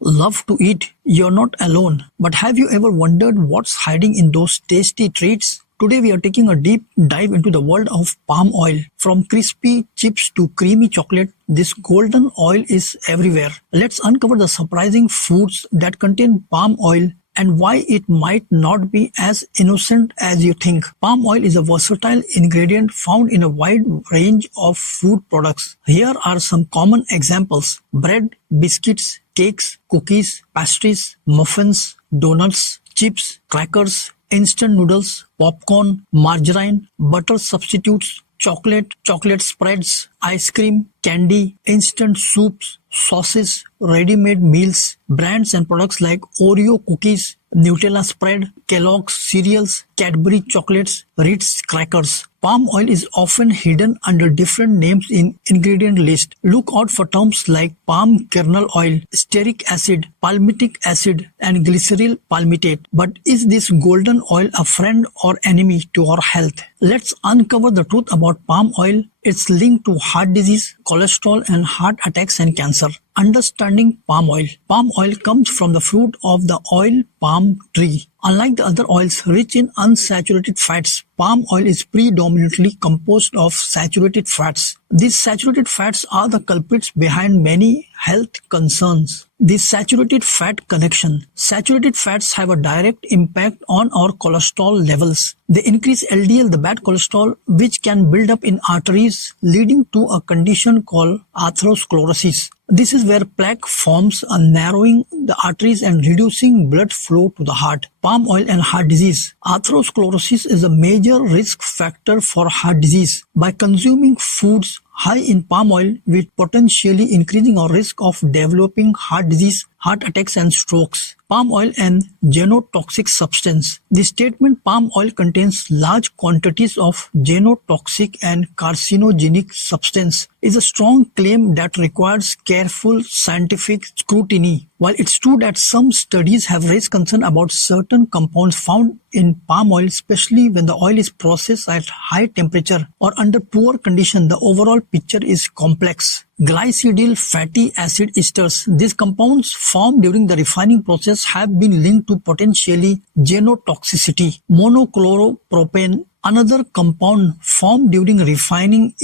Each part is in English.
love to eat, you're not alone. But have you ever wondered what's hiding in those tasty treats? Today we are taking a deep dive into the world of palm oil. From crispy chips to creamy chocolate, this golden oil is everywhere. Let's uncover the surprising foods that contain palm oil and why it might not be as innocent as you think. Palm oil is a versatile ingredient found in a wide range of food products. Here are some common examples: bread, biscuits, cakes, cookies, pastries, muffins, donuts, chips, crackers, instant noodles, popcorn, margarine, butter substitutes, chocolate spreads, ice cream, candy, instant soups, sauces, ready-made meals, brands and products like Oreo cookies, Nutella spread, Kellogg's cereals, Cadbury chocolates, Ritz crackers. Palm oil is often hidden under different names in ingredient list. Look out for terms like palm kernel oil, stearic acid, palmitic acid, and glyceryl palmitate. But is this golden oil a friend or enemy to our health? Let's uncover the truth about palm oil. It's linked to heart disease, cholesterol, and heart attacks and cancer. Understanding palm oil. Palm oil comes from the fruit of the oil palm tree. Unlike the other oils rich in unsaturated fats, palm oil is predominantly composed of saturated fats. These saturated fats are the culprits behind many health concerns. The saturated fat connection. Saturated fats have a direct impact on our cholesterol levels. They increase LDL, the bad cholesterol, which can build up in arteries, leading to a condition called atherosclerosis. This is where plaque forms, narrowing the arteries and reducing blood flow to the heart. Palm oil and heart disease. Atherosclerosis is a major risk factor for heart disease. By consuming foods high in palm oil, we potentially increasing our risk of developing heart disease, heart attacks and strokes. Palm oil and genotoxic substance. The statement palm oil contains large quantities of genotoxic and carcinogenic substance is a strong claim that requires careful scientific scrutiny. While it's true that some studies have raised concern about certain compounds found in palm oil, especially when the oil is processed at high temperature or under poor condition, the overall picture is complex. Glycidyl fatty acid esters. These compounds formed during the refining process have been linked to potentially genotoxicity. Monochloropropane, another compound formed during refining,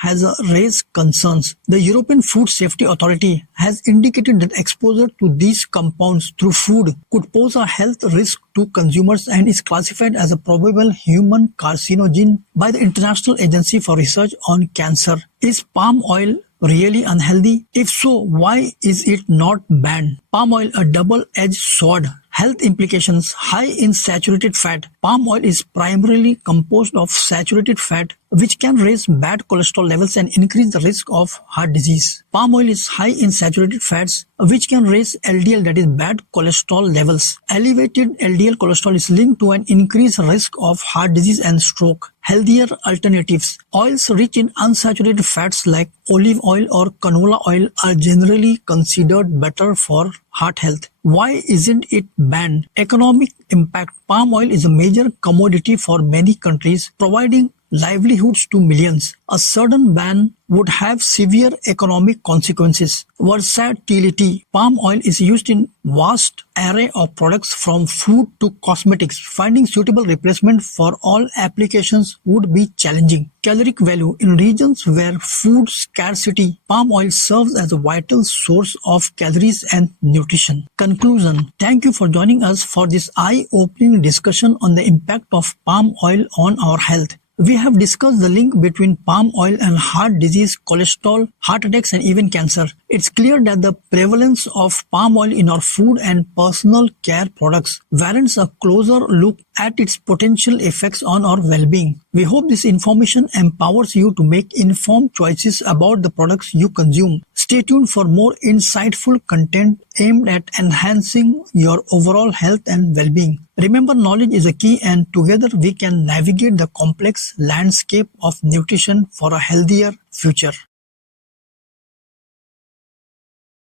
has raised concerns. The European Food Safety Authority has indicated that exposure to these compounds through food could pose a health risk to consumers and is classified as a probable human carcinogen by the International Agency for Research on Cancer. Is palm oil really unhealthy? If so, why is it not banned? Palm oil, a double-edged sword. Health implications: high in saturated fat. Palm oil is primarily composed of saturated fat, which can raise bad cholesterol levels and increase the risk of heart disease. Palm oil is high in saturated fats, which can raise LDL, that is bad cholesterol levels. Elevated LDL cholesterol is linked to an increased risk of heart disease and stroke. Healthier alternatives. Oils rich in unsaturated fats like olive oil or canola oil are generally considered better for heart health. Why isn't it banned? Economic impact. Palm oil is a major commodity for many countries, providing livelihoods to millions. A sudden ban would have severe economic consequences. Versatility. Palm oil is used in vast array of products from food to cosmetics. Finding suitable replacement for all applications would be challenging. Caloric value. In regions where food scarcity, palm oil serves as a vital source of calories and nutrition. Conclusion. Thank you for joining us for this eye-opening discussion on the impact of palm oil on our health. We have discussed the link between palm oil and heart disease, cholesterol, heart attacks, and even cancer. It's clear that the prevalence of palm oil in our food and personal care products warrants a closer look at its potential effects on our well-being. We hope this information empowers you to make informed choices about the products you consume. Stay tuned for more insightful content aimed at enhancing your overall health and well-being. Remember, knowledge is a key, and together we can navigate the complex landscape of nutrition for a healthier future.